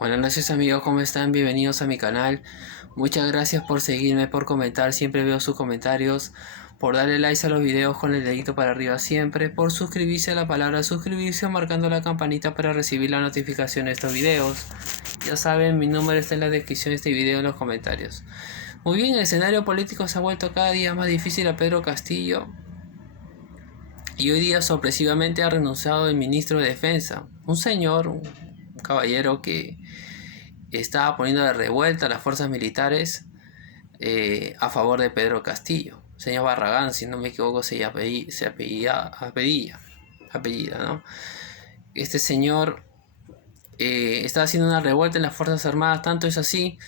Buenas noches amigos, ¿cómo están? Bienvenidos a mi canal. Muchas gracias por seguirme, por comentar, siempre veo sus comentarios, por darle likes a los videos con el dedito para arriba siempre, por suscribirse a la palabra suscribirse o marcando la campanita para recibir la notificación de estos videos. Ya saben, mi número está en la descripción de este video en los comentarios. Muy bien, el escenario político se ha vuelto cada día más difícil a Pedro Castillo. Y hoy día sorpresivamente ha renunciado el ministro de Defensa, un señor, un caballero que estaba poniendo de revuelta a las fuerzas militares a favor de Pedro Castillo. Señor Barragán, si no me equivoco, se apellida, ¿no? Este señor está haciendo una revuelta en las Fuerzas Armadas, tanto es así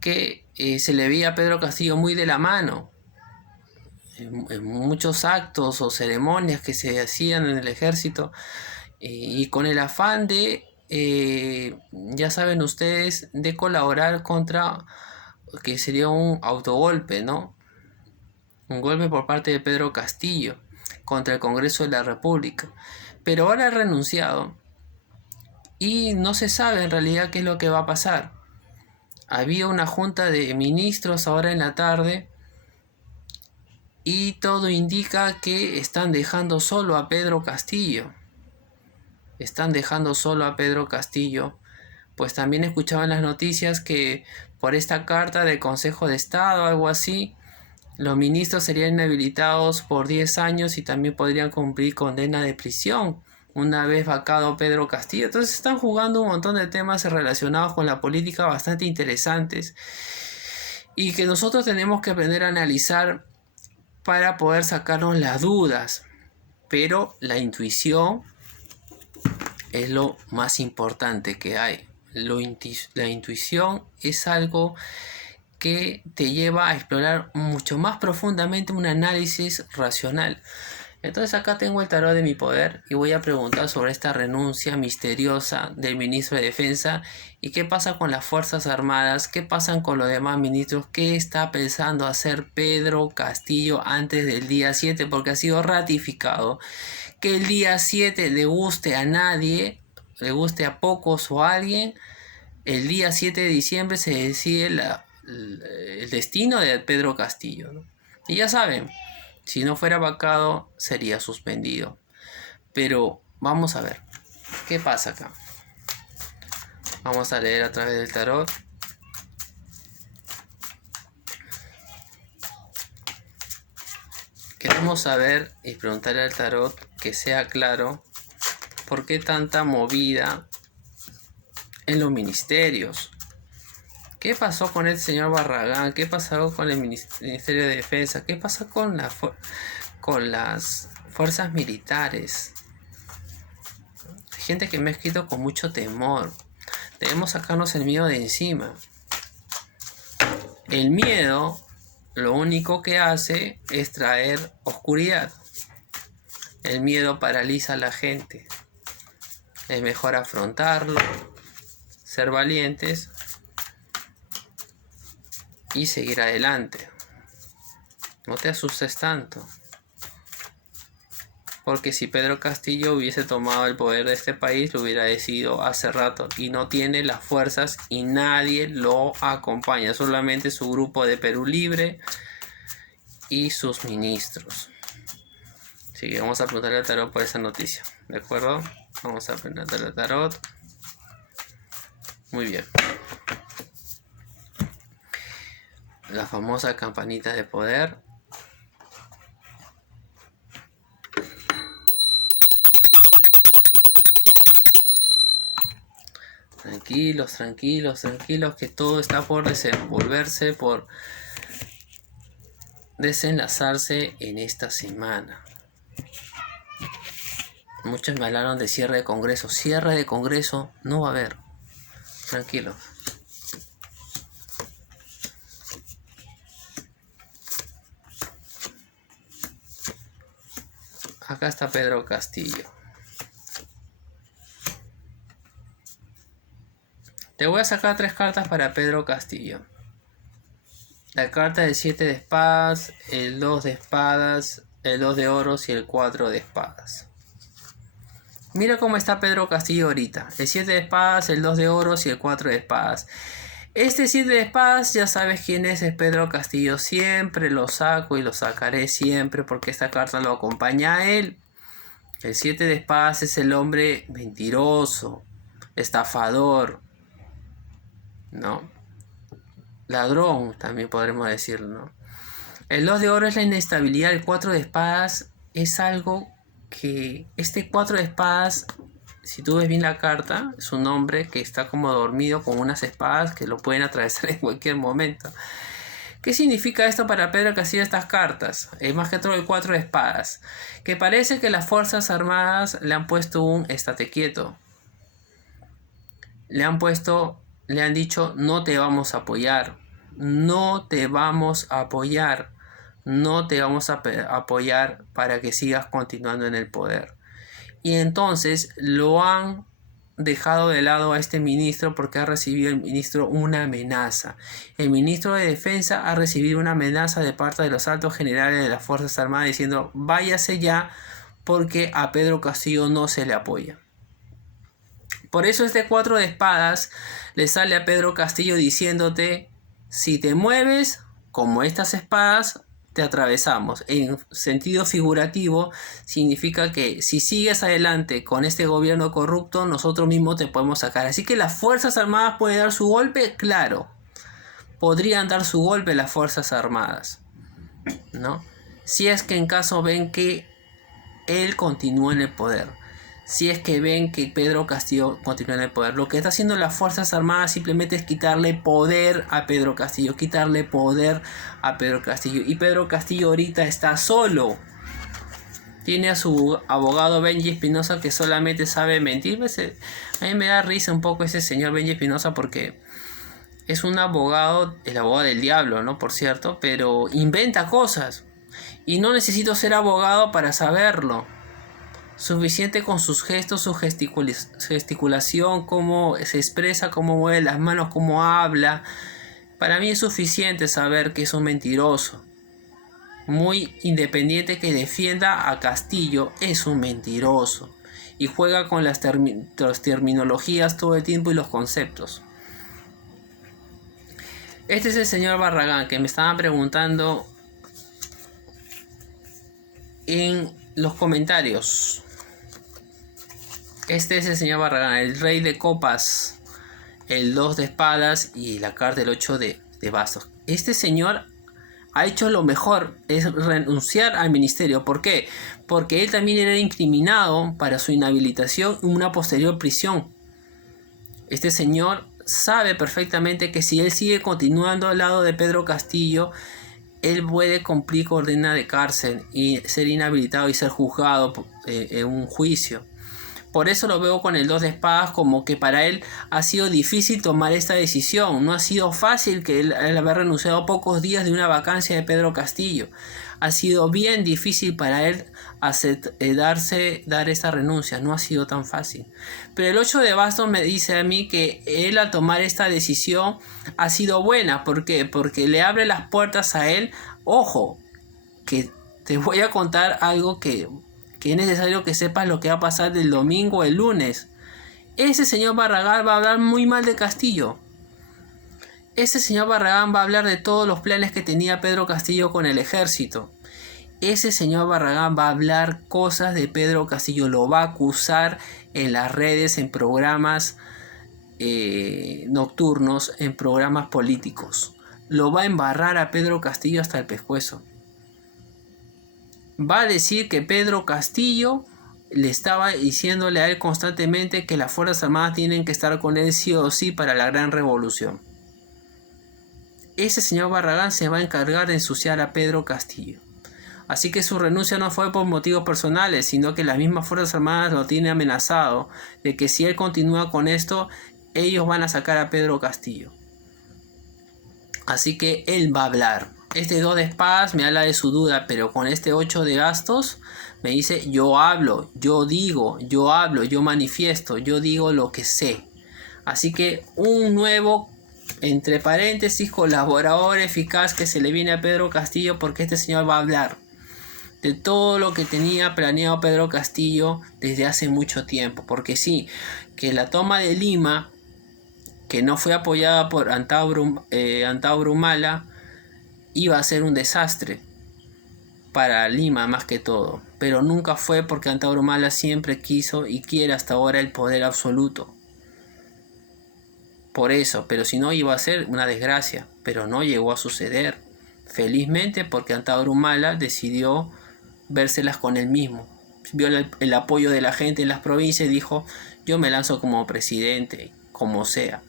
que se le veía a Pedro Castillo muy de la mano en muchos actos o ceremonias que se hacían en el ejército y con el afán de, ya saben ustedes, de colaborar contra que sería un autogolpe, ¿no? Un golpe por parte de Pedro Castillo contra el Congreso de la República. Pero ahora ha renunciado y no se sabe en realidad qué es lo que va a pasar. Había una junta de ministros ahora en la tarde y todo indica que están dejando solo a Pedro Castillo. Están dejando solo a Pedro Castillo. Pues también escuchaban las noticias que por esta carta del Consejo de Estado o algo así, los ministros serían inhabilitados por 10 años y también podrían cumplir condena de prisión una vez vacado Pedro Castillo. Entonces están jugando un montón de temas relacionados con la política bastante interesantes y que nosotros tenemos que aprender a analizar para poder sacarnos las dudas. Pero la intuición es lo más importante que hay. La intuición es algo que te lleva a explorar mucho más profundamente un análisis racional. Entonces acá tengo el tarot de mi poder y voy a preguntar sobre esta renuncia misteriosa del ministro de Defensa y qué pasa con las Fuerzas Armadas, qué pasa con los demás ministros, qué está pensando hacer Pedro Castillo antes del día 7, porque ha sido ratificado que el día 7 le guste a nadie, le guste a pocos o a alguien, el día 7 de diciembre se decide el destino de Pedro Castillo, ¿no? Y ya saben, si no fuera vacado sería suspendido. Pero vamos a ver, ¿qué pasa acá? Vamos a leer a través del tarot. Queremos saber y preguntarle al tarot que sea claro por qué tanta movida en los ministerios. ¿Qué pasó con el señor Barragán? ¿Qué pasó con el Ministerio de Defensa? ¿Qué pasa con las fuerzas militares? Hay gente que me ha escrito con mucho temor. Debemos sacarnos el miedo de encima. El miedo lo único que hace es traer oscuridad. El miedo paraliza a la gente. Es mejor afrontarlo, ser valientes y seguir adelante. No te asustes tanto. Porque si Pedro Castillo hubiese tomado el poder de este país, lo hubiera decidido hace rato. Y no tiene las fuerzas y nadie lo acompaña. Solamente su grupo de Perú Libre y sus ministros. Así que vamos a preguntarle al tarot por esa noticia. ¿De acuerdo? Vamos a preguntarle al tarot. Muy bien. La famosa campanita de poder. Tranquilos, tranquilos, tranquilos, que todo está por desenvolverse, por desenlazarse en esta semana. Muchos me hablaron de cierre de congreso. Cierre de congreso no va a haber. Tranquilo. Acá está Pedro Castillo. Te voy a sacar 3 cartas para Pedro Castillo. La carta del 7 de espadas, el 2 de espadas, el 2 de oros y el 4 de espadas. Mira cómo está Pedro Castillo ahorita. El 7 de espadas, el 2 de oros y el 4 de espadas. Este 7 de espadas, ya sabes quién es Pedro Castillo. Siempre lo saco y lo sacaré siempre porque esta carta lo acompaña a él. El 7 de espadas es el hombre mentiroso, estafador, ¿no? Ladrón, también podremos decirlo, ¿no? El 2 de oro es la inestabilidad. El 4 de espadas es algo que... Este 4 de espadas, si tú ves bien la carta, es un hombre que está como dormido con unas espadas que lo pueden atravesar en cualquier momento. ¿Qué significa esto para Pedro Castillo estas cartas? Más que todo el 4 de espadas. Que parece que las Fuerzas Armadas le han puesto un estate quieto. Le han dicho no te vamos a apoyar. No te vamos a apoyar. No te vamos a apoyar para que sigas continuando en el poder. Y entonces lo han dejado de lado a este ministro porque ha recibido el ministro una amenaza. El ministro de Defensa ha recibido una amenaza de parte de los altos generales de las Fuerzas Armadas diciendo váyase ya porque a Pedro Castillo no se le apoya. Por eso este 4 de espadas le sale a Pedro Castillo diciéndote si te mueves como estas espadas te atravesamos. En sentido figurativo significa que si sigues adelante con este gobierno corrupto nosotros mismos te podemos sacar. Así que las Fuerzas Armadas pueden dar su golpe, claro. Podrían dar su golpe las Fuerzas Armadas, ¿no? Si es que en caso ven que él continúa en el poder. Si es que ven que Pedro Castillo continúa en el poder. Lo que está haciendo las Fuerzas Armadas simplemente es quitarle poder a Pedro Castillo. Quitarle poder a Pedro Castillo. Y Pedro Castillo ahorita está solo. Tiene a su abogado Benji Espinosa que solamente sabe mentir. A mí me da risa un poco ese señor Benji Espinosa porque es un abogado, el abogado del diablo, ¿no? Por cierto, pero inventa cosas. Y no necesito ser abogado para saberlo. Suficiente con sus gestos, su gesticulación, cómo se expresa, cómo mueve las manos, cómo habla. Para mí es suficiente saber que es un mentiroso. Muy independiente que defienda a Castillo, es un mentiroso. Y juega con las terminologías todo el tiempo y los conceptos. Este es el señor Barragán que me estaba preguntando en los comentarios. Este es el señor Barragán, el rey de copas, el 2 de espadas y la carta del 8 de bastos. Este señor ha hecho lo mejor, es renunciar al ministerio. ¿Por qué? Porque él también era incriminado para su inhabilitación y una posterior prisión. Este señor sabe perfectamente que si él sigue continuando al lado de Pedro Castillo, él puede cumplir condena de cárcel y ser inhabilitado y ser juzgado en un juicio. Por eso lo veo con el 2 de espadas como que para él ha sido difícil tomar esta decisión. No ha sido fácil que él haber renunciado a pocos días de una vacancia de Pedro Castillo. Ha sido bien difícil para él dar esa renuncia. No ha sido tan fácil. Pero el 8 de bastos me dice a mí que él al tomar esta decisión ha sido buena. ¿Por qué? Porque le abre las puertas a él. Ojo, que te voy a contar algo que es necesario que sepas lo que va a pasar del domingo al lunes. Ese señor Barragán va a hablar muy mal de Castillo. Ese señor Barragán va a hablar de todos los planes que tenía Pedro Castillo con el ejército. Ese señor Barragán va a hablar cosas de Pedro Castillo. Lo va a acusar en las redes, en programas nocturnos, en programas políticos. Lo va a embarrar a Pedro Castillo hasta el pescuezo. Va a decir que Pedro Castillo le estaba diciéndole a él constantemente que las Fuerzas Armadas tienen que estar con él sí o sí para la gran revolución. Ese señor Barragán se va a encargar de ensuciar a Pedro Castillo. Así que su renuncia no fue por motivos personales, sino que las mismas Fuerzas Armadas lo tienen amenazado de que si él continúa con esto, ellos van a sacar a Pedro Castillo. Así que él va a hablar. Este 2 de espadas me habla de su duda, pero con este 8 de bastos me dice yo hablo, yo digo, yo hablo, yo manifiesto, yo digo lo que sé. Así que un nuevo, entre paréntesis, colaborador eficaz que se le viene a Pedro Castillo porque este señor va a hablar. de todo lo que tenía planeado Pedro Castillo desde hace mucho tiempo. Porque sí, que la toma de Lima, que no fue apoyada por Antauro Humala, iba a ser un desastre para Lima más que todo, pero nunca fue, porque Antauro Humala siempre quiso y quiere hasta ahora el poder absoluto. Por eso, pero si no, iba a ser una desgracia, pero no llegó a suceder. Felizmente, porque Antauro Humala decidió vérselas con él mismo. Vio el apoyo de la gente en las provincias y dijo: yo me lanzo como presidente, como sea.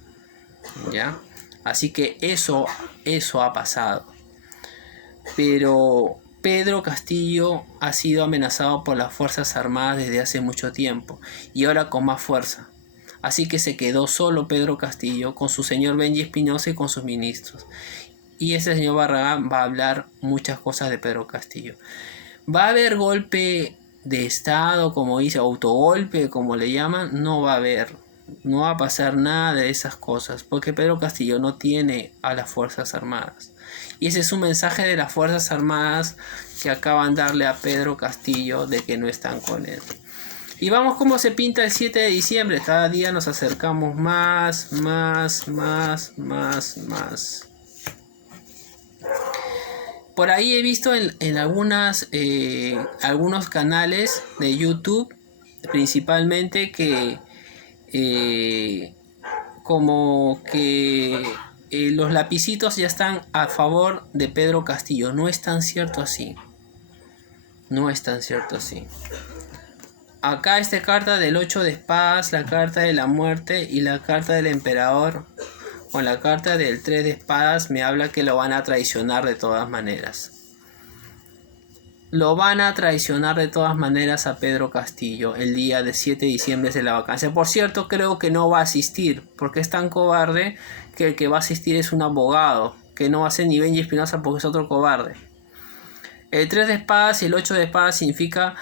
¿Ya? Así que eso ha pasado. Pero Pedro Castillo ha sido amenazado por las Fuerzas Armadas desde hace mucho tiempo, y ahora con más fuerza. Así que se quedó solo Pedro Castillo con su señor Benji Espinosa y con sus ministros. Y ese señor Barragán va a hablar muchas cosas de Pedro Castillo. ¿Va a haber golpe de Estado, como dice, autogolpe, como le llaman? No va a haber. No va a pasar nada de esas cosas, porque Pedro Castillo no tiene a las Fuerzas Armadas. Y ese es un mensaje de las Fuerzas Armadas que acaban de darle a Pedro Castillo de que no están con él. Y vamos cómo se pinta el 7 de diciembre. Cada día nos acercamos más. Por ahí he visto en algunos canales de YouTube, principalmente, que como que los lapicitos ya están a favor de Pedro Castillo. No es tan cierto así. No es tan cierto así. Acá esta carta del 8 de espadas, la carta de la muerte y la carta del emperador, con la carta del 3 de espadas, me habla que lo van a traicionar de todas maneras. Lo van a traicionar de todas maneras a Pedro Castillo el día de 7 de diciembre de la vacancia. Por cierto, creo que no va a asistir, porque es tan cobarde que el que va a asistir es un abogado, que no va a ser ni Benji Espinosa porque es otro cobarde. El 3 de espadas y el 8 de espadas significa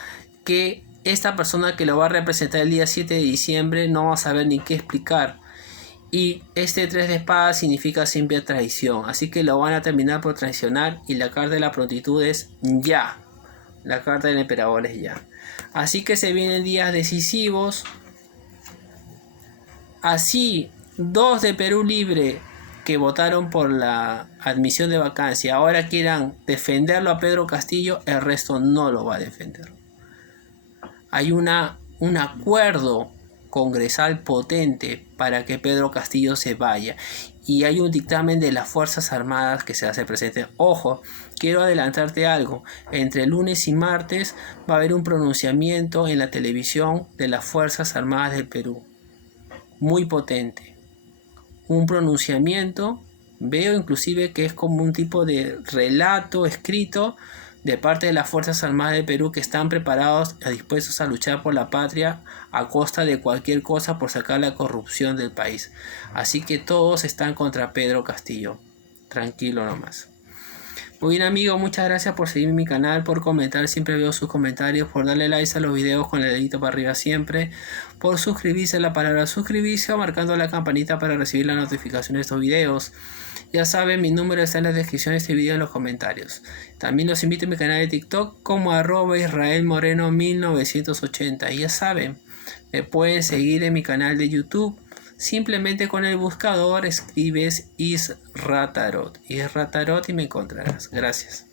que esta persona que lo va a representar el día 7 de diciembre no va a saber ni qué explicar. Y este 3 de espadas significa simple traición. Así que lo van a terminar por traicionar. Y la carta de la prontitud es ya. La carta del emperador es ya. Así que se vienen días decisivos. Así, 2 de Perú Libre que votaron por la admisión de vacancia ahora quieran defenderlo a Pedro Castillo, el resto no lo va a defender. Hay un acuerdo congresal potente para que Pedro Castillo se vaya, y hay un dictamen de las Fuerzas Armadas que se hace presente. Ojo, quiero adelantarte algo: entre lunes y martes va a haber un pronunciamiento en la televisión de las Fuerzas Armadas del Perú, muy potente, un pronunciamiento. Veo inclusive que es como un tipo de relato escrito de parte de las Fuerzas Armadas de Perú, que están preparados y dispuestos a luchar por la patria a costa de cualquier cosa por sacar la corrupción del país. Así que todos están contra Pedro Castillo. Tranquilo nomás. Muy bien, amigos, muchas gracias por seguir mi canal, por comentar, siempre veo sus comentarios, por darle likes a los videos con el dedito para arriba siempre, por suscribirse a la palabra suscribirse o marcando la campanita para recibir la notificación de estos videos. Ya saben, mi número está en la descripción de este video, en los comentarios. También los invito a mi canal de TikTok como @israelmoreno1980. Y ya saben, me pueden seguir en mi canal de YouTube. Simplemente con el buscador escribes Isra Tarot y me encontrarás. Gracias.